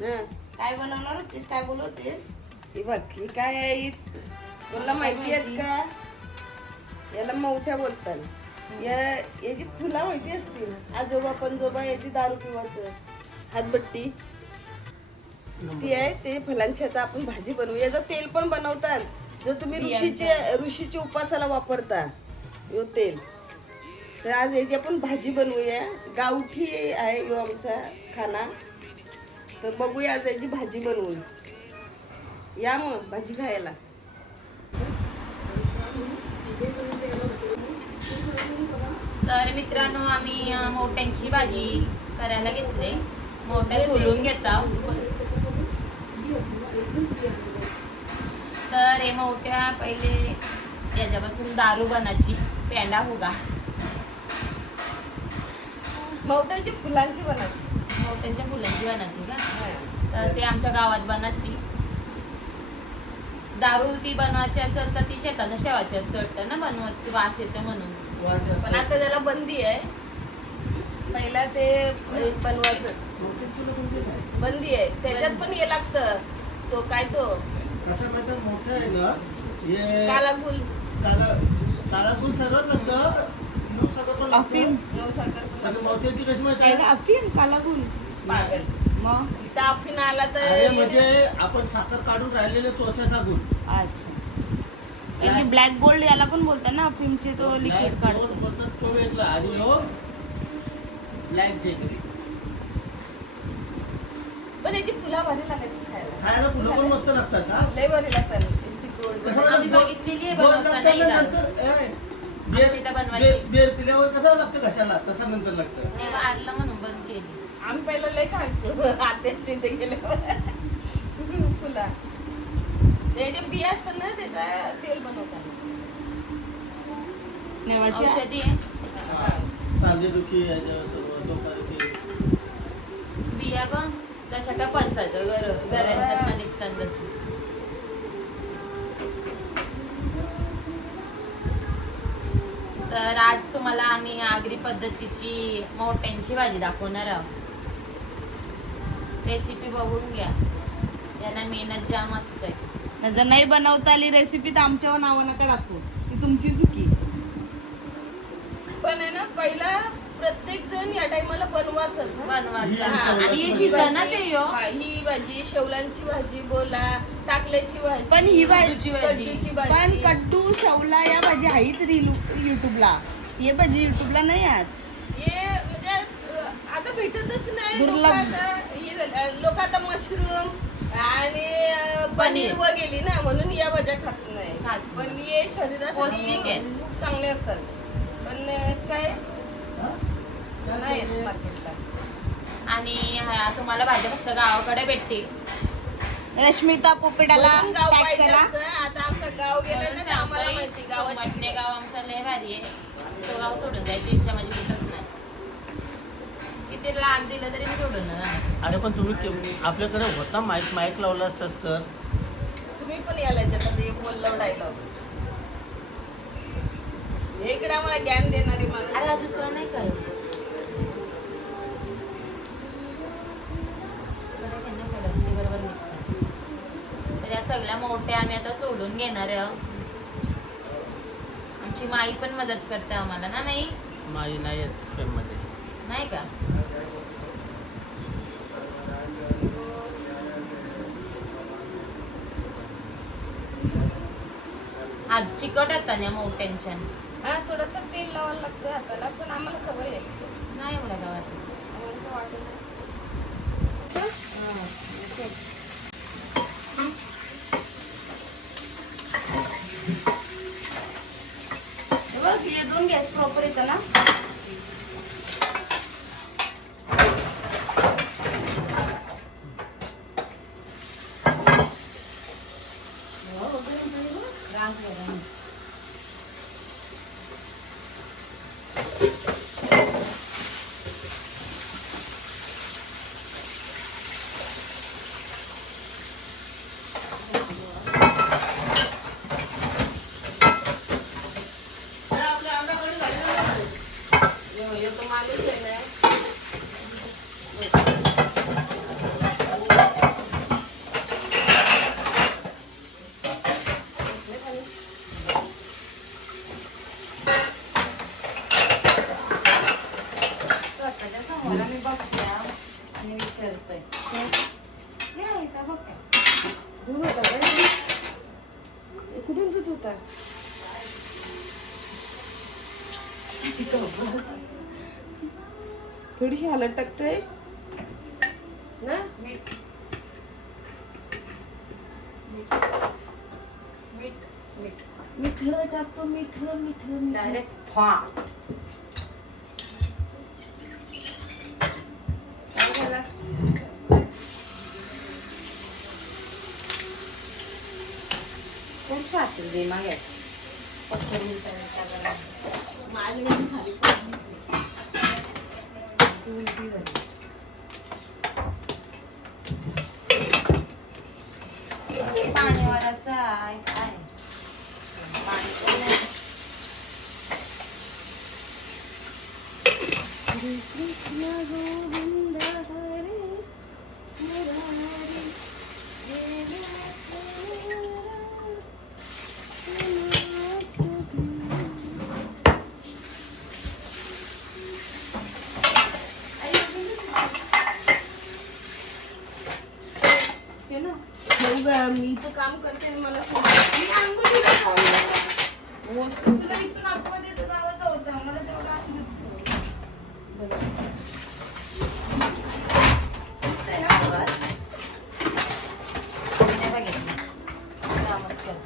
काय बनवणार होतीस, काय बोलत होतीस? ही बघ ही काय आहे तुला माहिती आहेत का? याला मोठ्या बोलतात. याची फुलं माहिती असतील. आजोबा पणजोबा याची दारू पिवायचं हातबट्टी ती आहे. ते फलांची आता आपण भाजी बनवू. याचं तेल पण बनवतात जो तुम्ही ऋषीचे उपासाला वापरता यो तेल. तर आज याची आपण भाजी बनवूया. गावठी आहे यो आमचा खाना. तर बघूया आज याची भाजी बनवू. या मग भाजी खायला. तर मित्रांनो आम्ही मोठ्यांची भाजी करायला घेतले. मोठ्या सोलून घेता. तर हे मोठ्या पहिले याच्यापासून दारू बनायची पेंडा होगा. मोठ्याची फुलांची बनायची. मोठ्यांच्या फुलांची बनायची का? तर ते आमच्या गावात बनायची. दारू ती बनवायची असेल तर ती शेतातच ठेवायची असते वाटतं ना, बनवत ती वास येते म्हणून. पण आता त्याला बंदी आहे. पहिला ते बनवायचंच बंदी आहे. त्याच्यात पण हे लागतं तो काय तो कसं माहिती मोठं आहे ना हे कालागुल. कालागुल सर्वात लागतं. नवसागर पण अफीम. नवसागर आणि मोठ्याची कशी माहिती काय आहे? गं, अफीम कालागुल? पागल. मग इथं आपण आला अरे तर म्हणजे आपण साखर काढून राहिलेले चोथ्याचा गुण. अच्छा. आणि ब्लॅक गोल्ड याला पण बोलतात ना, अफीमचे तो लिक्विड Black काढतो. gold बोलतात तो वेगळा आणि हो ब्लॅक जेगरी. पण याची फुला भारी लागायची खायला. खायला फुलं पण मस्त लागतात हा. लय भारी लागतात. नुसती गोड गोड. कसं आम्ही लागतं? बघितलेली आहे गोड बनवताना लागतं ही ना दारू. नंतर, ए, आमच्या इथं बनवायची. बेर पिल्यावर कसं लागतं घशाला तसा नंतर लागतं. ते वारलं म्हणून बंद केली. आम्ही पहिला लय खायचो आत्याच्या इथे गेल्यावर फुला. त्याचे बिया असतात ना त्याचा तेल बनवतात. नेवाची औषधी आहे. सांधेदुखी याच्यावर सर्व डोकादुखी. बिया पण तशा का पळसाचं घरांच्यात निघतात तशी. तर आज तुम्हाला आम्ही आगरी पद्धतीची मोठ्यांची भाजी दाखवणार आहोत. रेसिपी बघून घ्या. यांना मेहनत जाम असते. जर नाही बनवता आली रेसिपी तर आमच्यावर नावं नका टाकू, ती तुमची चुकी. पण आहे ना पहिला प्रत्येक जण या टाइमाला बनवायचंच हा. बनवायचं. हा, आणि ही सीझनच आहे ह्यो. ही भाजी शेवलांची भाजी बोला टाकल्याची भाजी पण ही भाजी कद्दूची भाजी. कद्दूची पण भाजी कट्टू शेवला या भाजी आहेत युट्यूबला. हे भाजी युट्यूबला नाही आहेत. हे म्हणजे आता भेटतच नाही. दुर्लभ. लोक आता मशरूम आणि पनीर वर गेली ना म्हणून या भाज्या खात नाही. पण हे शरीरासाठी पौष्टिक आहे. खूप चांगले असतात. पण काय नाही येत मार्केटला. आणि तुम्हाला भाज्या फक्त गावाकडे भेटतील. रश्मिता पोपेटाला म्हणून गाव टॅग पाहिजे करा. असतं. आता आमचं गाव गेलं ना तर आम्हाला माहिती गावाची गावाचे गाव आमचं लय भारी आहे. तो गाव सोडून जायची इच्छा माझी कुठंच नाही. किती लाख दिलं तरी मी सोडून नाही. अरे पण तुम्ही आपल्याकडे होता माईक लावला असतास तर तुम्ही पण यायला त्याच्यात एक बोललो डायलॉग इकडे आम्हाला ज्ञान देणारी माणूस. अरे हा दुसरा नाही काय बरोबर निघतात. तर या सगळ्या मोठ्या आम्ही आता सोडून घेणार आहे. आमची माई पण मदत करते आम्हाला ना. नाही माझी नाही येत प्रेममध्ये. नाही का? हात चिकट होता ना मोठ्यांच्या. हा थोडंसं तेल लावायला लागतं हाताला पण आम्हाला सवय आहे. नाही एवढ्या गावात. आम्हाला तर वाटत नाही. हे बघ, हे दोन गॅस प्रॉपर येतं ना. करतोय हे इथं बघ काय. दूध होता का? कुठून दूध होता? थोडीशी हलत टाकते ना. मीठ मीठ मीठ मिठ टाकतो. मिठ डायरेक्ट फा. काय केलास? कोण शास्त्री दे मागे पाणीवालाचा आहे काय पाणी पण नाही. कृष्ण गोविंद हरे मुरारी मी तर काम करते आणि मला मी आंघोळीला जाऊन मस्त. तुला इथून आतमध्ये जायचं होतं मला तेवढं आतमध्ये. दिसतंय ना आवाज? नाही बघितलं कामच करतो.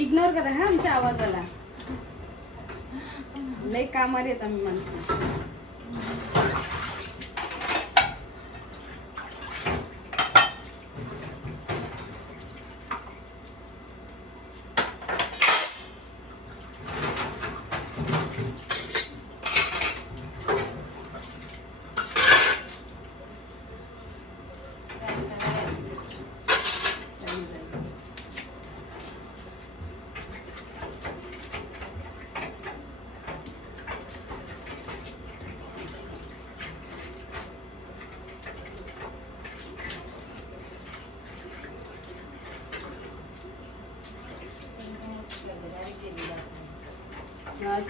इग्नोर करा हा आमच्या आवाजाला. लय कामार येत आम्ही माणसं.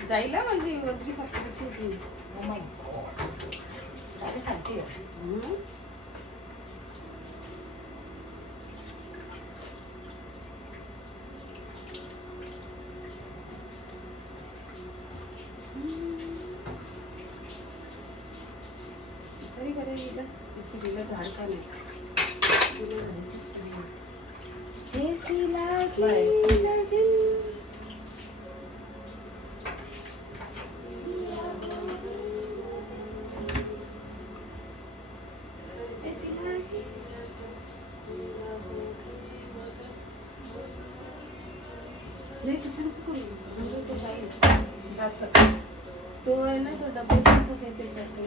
जाईल हा माझी वजरी साखरेची होती. तरी करायला झाड का नाही. ऐसी लागी लगन. नाही तसं नको करू. म्हणजे तो जाईल. तो आहे ना तो डबल काहीतरी करतो.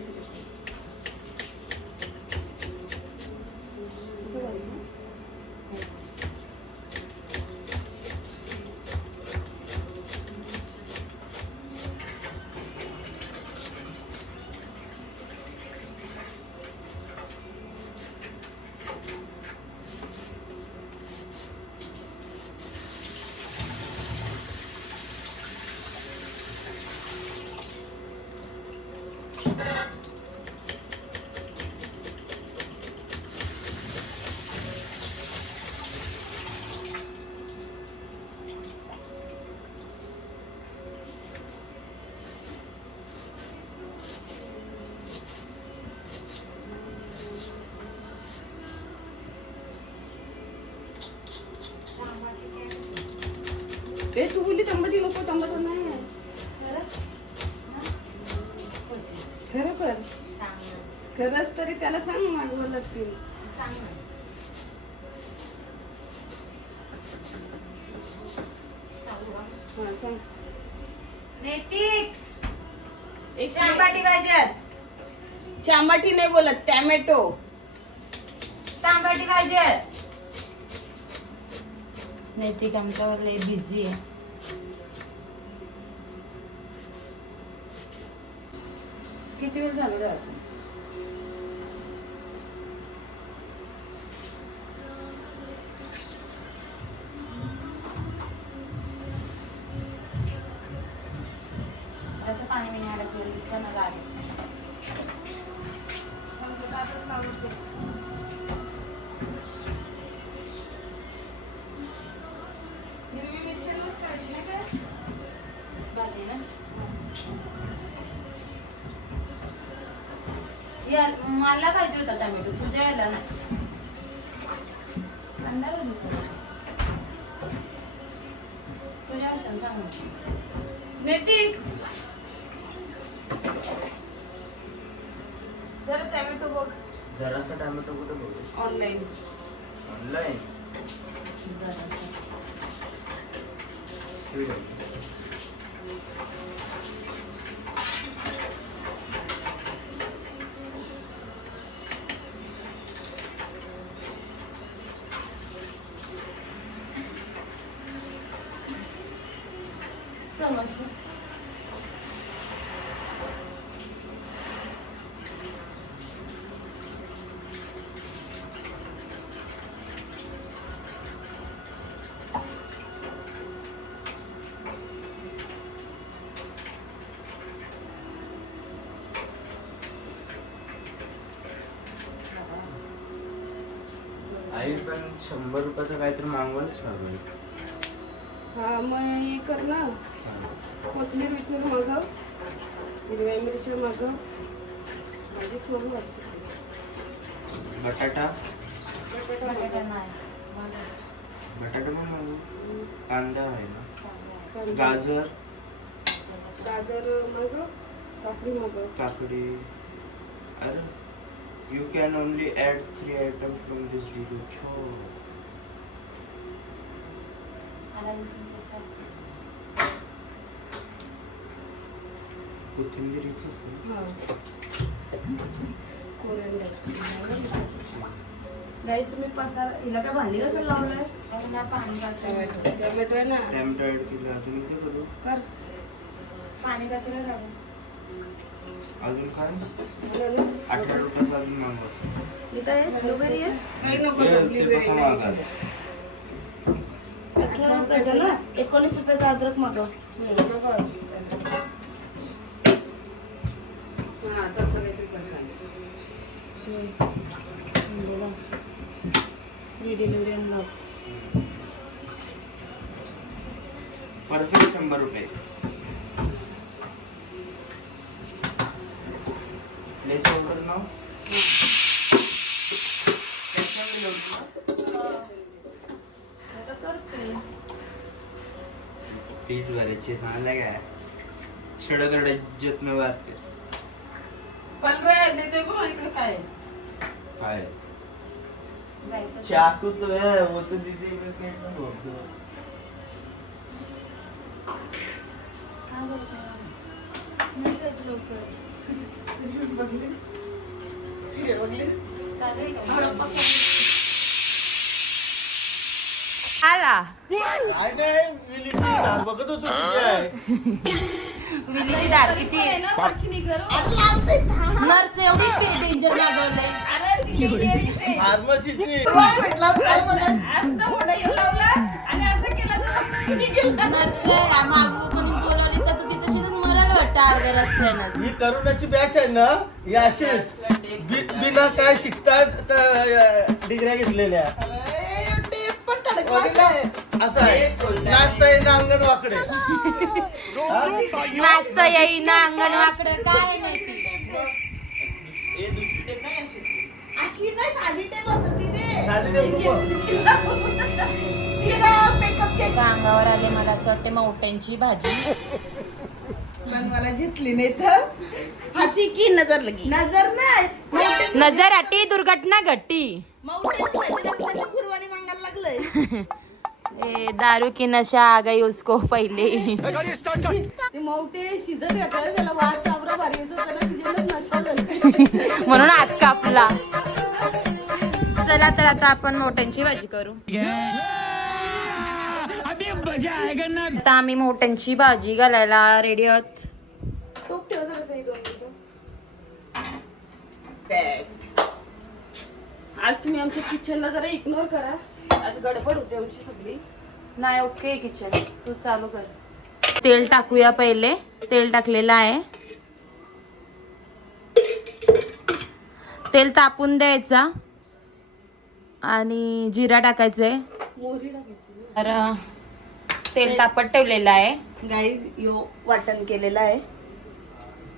ए तू बोलली टमाटी नको. टमाटर नाही आहे. खरं कर. खरंच तरी त्याला सांग मागवा लागतील. हा सांग. नैतिक एक तांबाटी भाज्यात चामाटी नाही बोलत, टॅमॅटो. तांबाटी भाज्यात. नैतिक आमच्यावर लय बिझी आहे. किती वेळ झालं जायचं? असं पाणी बिणी आलं की दिसतं ना राग येतो. हिरवी मिरची मस्त काढली ना काय? भाजी ना या मला पाहिजे होता टोमॅटो तुझ्या यायला नाही. कांदा बघितला तुझ्या भाषण सांग ना. नैतिक जरा टॅमॅटो बघ जरासा टॅमॅटो कुठं बघू ऑनलाईन. ऑनलाईन आई पण 100 रुपयाचं काहीतरी मागवायलाच लागेल. हा मग हे कर ना, कोथिंबीर विकून मागव, हिरव्या मिरची मागव, भाजीच मागवायचं. बटाटा बटाटा नाही. बटाटा पण मागू. कांदा आहे ना, कांदा. गाजर गाजर मागव, काकडी मागव. काकडी. अरे you can only add 3 items from this video. छो आला लसूणचं जास्त. कोथिंबीर इथंच असते ना? नाही तुम्ही पसार हिला काय भांडी कसं लावलंय? मग ना पाणी घालतो. टोमॅटो आहे ना, टॅमॅटो ऍड केला. अजून इथे करू. कर. पाणी कसं राहू. अजून काय झालं ना? 18 रुपयाचं अजून मागवा. हे काय ब्लूबेरी आहे? काही नको ते आपली ते वेळ बघा नाही. मागा. 18 रुपयाचं ना, 19 रुपयाचा अद्रक मागव. मागव. हा तसं काहीतरी कर. फ्री डिलिव्हरी आणि लाव. परफेक्ट 100 रुपये. प्लेस ऑर्डर नाव. आता करते. फीस भरायची सांगला काय छोटा थोडा इज्जत में बात कर. पण रे देते बघ इकडे काय आहे. काय जायचं. चाकू तो है वो तो दीदी में कैसे बोलते हो. हा, बरोबर. चालू आहे का? आला काय नाही विलीची धार बघत होतो किती आहे. विलीची दार किती आहे? ना वर्षिणी करू. नर्स एवढी डेंजर मागवलंय. अरे ती गेलीच आहे. फार्मसीची असं थोडं हे लावलं आणि असं केलं तर वर्षिणी गेलं. नर्स मागू कोणी बोलवली तर तू तिथं शिरून मरल वाटतं अर्ध्या रस्त्यानं. ही तरुणाची बॅच आहे ना, ही अशीच बिना काय शिकता डिग्र्या घेतलेल्या. असं आहे नाचता येईना अंगण वाकडे. नाचता येईना अंगण वाकडं काय माहिती. अशी नाही साधी टेप असते ते. साधी टेप मेकअप केक. अंगावर आले मला असं वाटते मावट्यांची भाजी. पण मला जितली नाही तर हसी की नजर लगी. नजर नाही माउंटेन नजर अटी दुर्घटना घटी. माउंटेन भाजी कुर्बानी मागायला लागलंय. दारू की नशा आ गई उसको पहिले. ते मवटे शिजत घातलं त्याला वास सावरा भारी येतो त्याला तिच्याला नशा झाली. म्हणून हात कापला. चला तर आता आपण मोठ्यांची भाजी करू. आता आम्ही मोठ्यांची भाजी घालायला रेडी आहोत. तूप ठेव जरा सही 2 मिनिटं. आज तुम्ही आमच्या किचनला जरा इग्नोर करा. आज गडबड होते आमची सगळी. नाही ओके किचन तू चालू कर. तेल टाकूया पहिले. तेल टाकलेलं आहे. तेल तापून द्यायचा आणि जिरा टाकायचंय. मोहरी टाकायची. तर तेल तापत ठेवलेलं आहे. गाईज यो वाटण केलेलं आहे.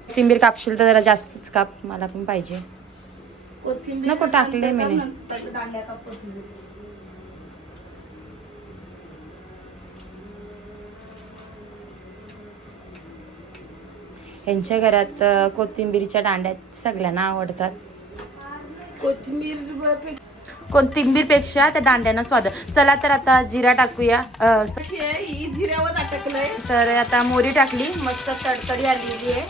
कोथिंबीर कापशील तर जरा जास्तच काप. मला पण पाहिजे. कोथिंबीर नको टाकले मी. पहिले दांड्या काप कोथिंबीर. यांच्या घरात कोथिंबीरच्या दांड्या सगळ्यांना आवडतात. कोथिंबीर पेक्षा त्या दांड्यानं स्वाद. चला तर आता जिरा टाकूया. ही जिऱ्यावर अटकलंय. तर आता मोहरी टाकली. मस्त तडतडी आलेली आहे.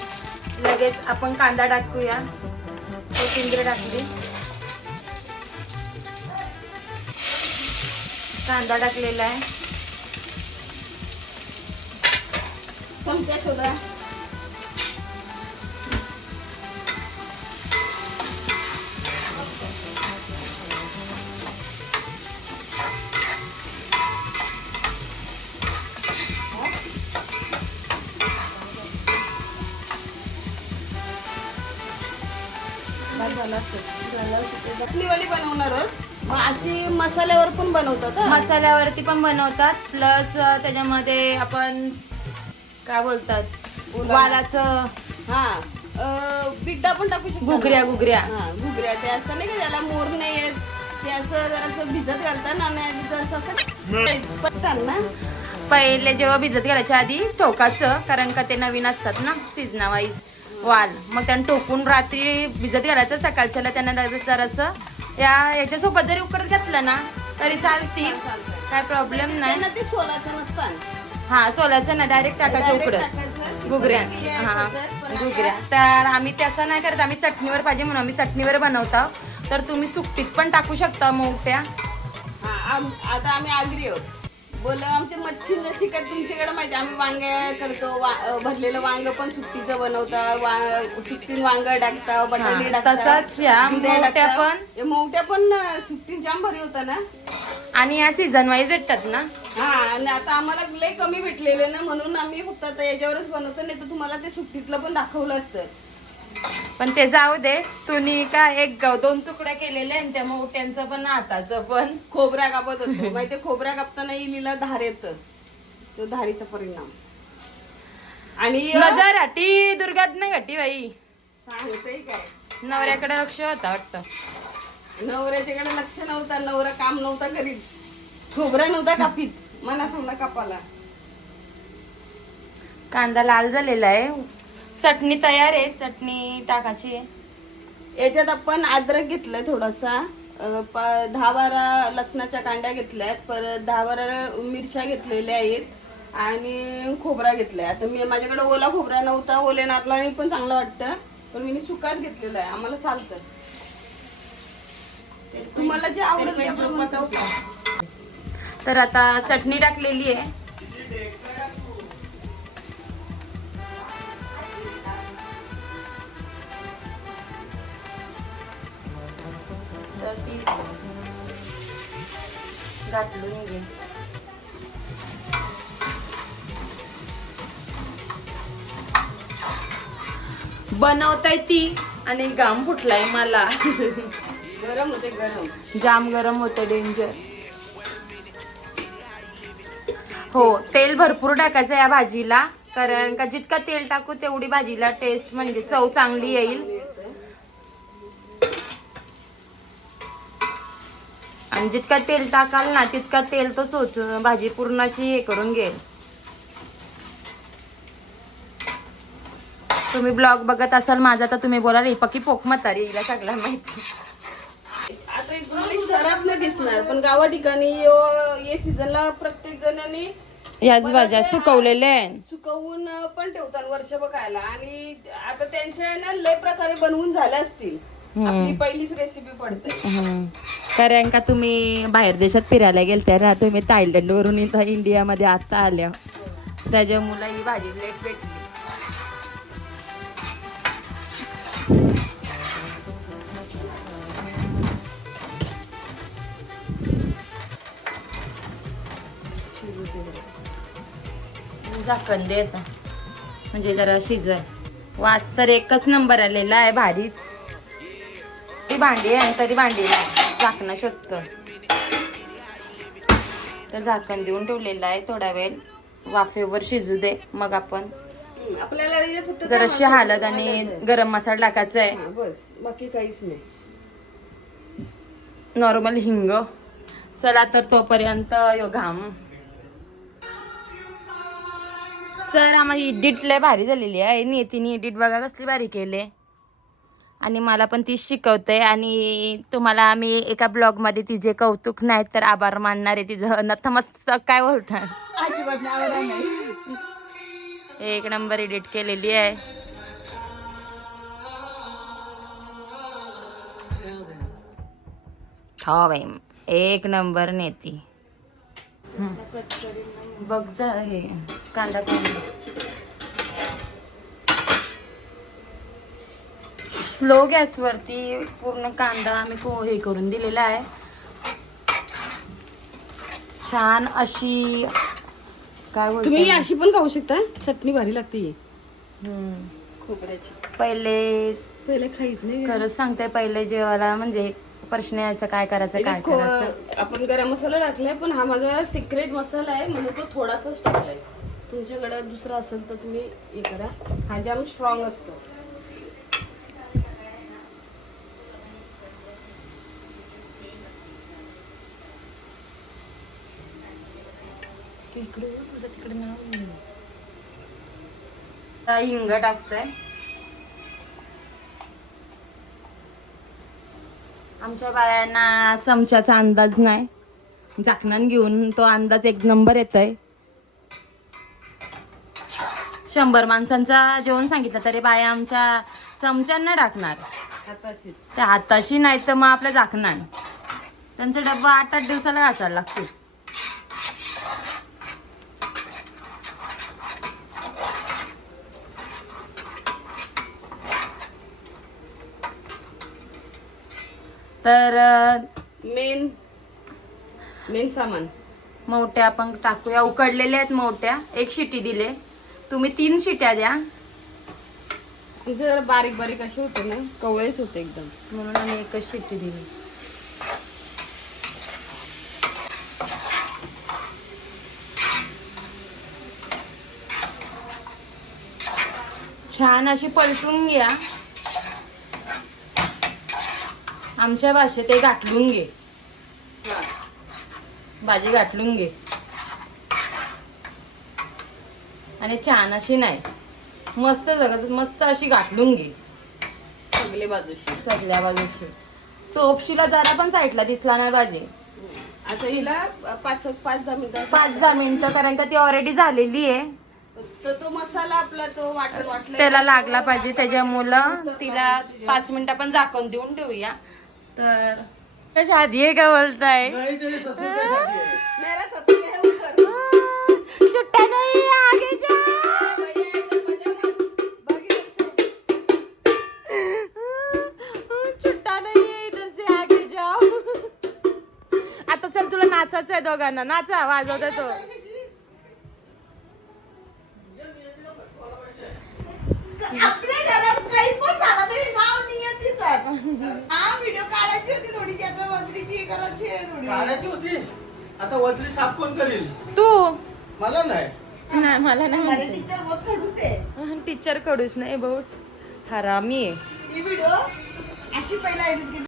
लगेच आपण कांदा टाकूया. कोथिंबीर टाकली. कांदा टाकलेला आहे. चमचा शोधा. चटणीवाली बनवणार आहोत. मग अशी मसाल्यावर पण बनवतात हा? मसाल्यावरती पण बनवतात. प्लस त्याच्यामध्ये आपण काय बोलतात वालाचं बिड्डा पण टाकू शकतो. घुगऱ्या घुगऱ्या ते असतं नाही का त्याला मोर नाही येत ते असं जरासं भिजत घालतात आणि जसं असं पत्तान ना. पहिले जेव्हा भिजत घालायच्या आधी टोकाचं, कारण का ते नवीन असतात ना सीझना वाईज वाल. मग त्यांना टोकून रात्री भिजत घालायचं. सकाळच्याला त्यांना जरासं याच्यासोबत जरी उकडत घातलं ना तरी चालती. काय प्रॉब्लेम नाही. त्यांना ते सोलाचं नसतं. हा सोलाचं ना डायरेक्ट टाकायचं उकडत. घुगऱ्या घुगऱ्या. तर आम्ही तसं नाही करत. आम्ही चटणीवर पाहिजे म्हणून आम्ही चटणीवर बनवतो. तर तुम्ही सुकटीत पण टाकू शकता मोठ्या. आता आम्ही आगरी आहोत. बोल आमचे मच्छी शिकत तुमच्याकडे माहिती आम्ही वांगे करतो. भरलेलं वांग पण सुट्टीचं बनवता. सुट्टीन वांग टाकता. बटाटे टाकता. तसंच या मोठ्या पण मोठ्या पण सुट्टीन जाम भारी होता ना. आणि या सीझन वाईज भेटतात ना. आणि आता आम्हाला लय कमी भेटलेले ना म्हणून आम्ही फक्त आता याच्यावरच बनवतो. नाही तर तुम्हाला ते सुट्टीतलं पण दाखवलं असतं. पण ते जाऊ दे. तुम्ही काय 1-2 तुकड्या केलेल्या आणि त्या मोठ्यांचं पण हाताचं पण. खोबरा कापत होतो माहिती. खोबरा कापताना इलीला धार येतं. तो धारीचा परिणाम. आणि नजर हटी दुर्घटना घटी बाई. सांगतय काय नवऱ्याकडे लक्ष होता वाटतं. नवऱ्याच्याकडे लक्ष नव्हतं. नवरा काम नव्हता करीत. खोबरा नव्हता कापीत. मना समजा कापाला. कांदा लाल झालेला आहे. चटणी तयार आहे. चटणी टाकायची आहे. याच्यात आपण अद्रक घेतलंय थोडासा. 10-12 लसणाच्या कांड्या घेतल्यात. परत 10-12 मिरच्या घेतलेल्या आहेत आणि खोबरा घेतलाय. आता मी माझ्याकडे ओला खोबरा नव्हता. ओले नारळाने पण चांगलं वाटतं पण मी सुकाच घेतलेला आहे. आम्हाला चालतं. तुम्हाला जे आवडेल ते आपण बनवू. तर आता चटणी टाकलेली आहे. तर ती घातलून घे. बनवताय ती आणि घाम फुटलाय मला. गरम होते गरम. जाम गरम होतं. डेंजर. हो तेल भरपूर टाकायचं या भाजीला. कारण का जितकं तेल टाकू तेवढी भाजीला टेस्ट म्हणजे चव चांगली येईल. आणि जितका तेल टाकाल ना तितका तेल तो सोचून भाजी पूर्ण अशी हे करून घेईल. तुम्ही ब्लॉग बघत असाल माझा तर तुम्ही बोलाल ही पक्की पोक म्हातारी हिला सगळ्या माहिती. आता शहरात न दिसणार दिसणार, पण गावा ठिकाणी या सीझनला प्रत्येक जणांनी ह्याच भाज्या सुकवलेल्या आहे. सुकवून पण ठेवतात वर्षभर खायला. आणि आता त्यांच्या ना लय प्रकारे बनवून झाल्या असतील. आपली पहिलीच रेसिपी पडते. कारण का तुम्ही बाहेर देशात फिरायला गेलते ना, तुम्ही थायलंड वरून इथं इंडियामध्ये आता आल्या, त्याच्यामुळे ही भाजी लेट भेटली. झाकण दे आता, म्हणजे जरा शिजय. वास तर एकच नंबर आलेला आहे, भारीच. ती भांडी आहे तरी भांडीला झाकणं शोधतं. तर झाकण देऊन ठेवलेलं आहे, थोडा वेळ वाफेवर शिजू दे. मग आपण आपल्याला फक्त जराशी हळद आणि गरम मसाला टाकायचा आहे, बस, बाकी काहीच नाही. नॉर्मल हिंग. चला तर तोपर्यंत यो घाम. तर आम्हाला एडिट लय भारी झालेली आहे. नियतीने एडिट बघा कसली भारी केले, आणि मला पण ती शिकवते. आणि तुम्हाला मी एका ब्लॉगमध्ये तिचे कौतुक नाही तर आभार मानणार आहे. तिचं नतमस्तक काय बोलतात, अजिबात नाही, आवडणार नाही. एक नंबर एडिट केलेली आहे. हा बाई, एक नंबर नेती. बघ जा हे कांदा स्लो गॅसवरती पूर्ण कांदा आम्ही हे करून दिलेला आहे. छान अशी काय बोलतो, तुम्ही अशी पण खाऊ शकता, चटणी भारी लागते ही खोबऱ्याची. पहिले खाईत नाही. खरंच सांगते, पहिले जेवायला म्हणजे प्रश्न यायचा काय करायचं काय करायचं. आपण गरम मसाला टाकलाय, पण हा माझा सिक्रेट मसाला आहे म्हणून तो थोडासाच टाकलाय. तुमच्याकडे दुसरा असेल तर तुम्ही हे करा. हा जाम स्ट्रॉंग असतो. हिंग टाकतोय. आमच्या बायांना चमच्याचा अंदाज नाही, झाकणान घेऊन तो अंदाज एक नंबर येतोय. 100 माणसांचा जेवण सांगितलं तरी बाया आमच्या चमच्यांना टाकणार, त्या हाताशी नाही तर मग आपल्या झाकणार. त्यांचा डब्बा 8-8 दिवसाला घासायला लागतो. तर मेन सामान मोठ्या आपण टाकूया. उकडलेल्या आहेत मोठ्या, 1 शिटी दिले. तुम्ही 3 शिट्या द्या. जर बारीक बारीक असे होते ना, कवळेच होते एकदम, म्हणून आम्ही 1च शिट्टी दिली. छान अशी पलटून घ्या. आमच्या भाषेत ते गाठलून घे, भाजी गाठलून घे. आणि छान अशी नाही, मस्त मस्त अशी गाठलून घे सगळे बाजूशी, सगळ्या बाजूशी. टोपशीला जरा पण साईडला दिसला नाही भाजी. आता हिला 5-10 मिनिटं 5-10 मिनिटं, कारण का ती ऑलरेडी झालेली आहे. तर तो मसाला आपला तो वाटला त्याला लागला पाहिजे, त्याच्यामुळं तिला 5 मिनिटं पण झाकून देऊन ठेवूया. तर शादी आहे का बोलताय, नाही तेरे ससुर का शादी है. मेरा ससुर है ऊपर. छुट्टा नाही आगे जा. छुट्टा नाही है, इधर से आगे जाओ. आता चल तुला नाचायचं आहे, दोघांना नाचा, वाजवता तो. आपल्या घरात काही पण झालं तरी नाव नियतीच. हा व्हिडिओ काढायची होती थोडीशी, आता वजरीची हे करायची आहे थोडी. काढायची होती. आता वजरी साफ कोण करेल? तू मला नाही. नाही, मला नाही. हमारे टीचर बहुत खडूस आहे. टीचर कडूच नाही, बहुत हरामी आहे. ही व्हिडिओ अशी पहिला एडिट केली.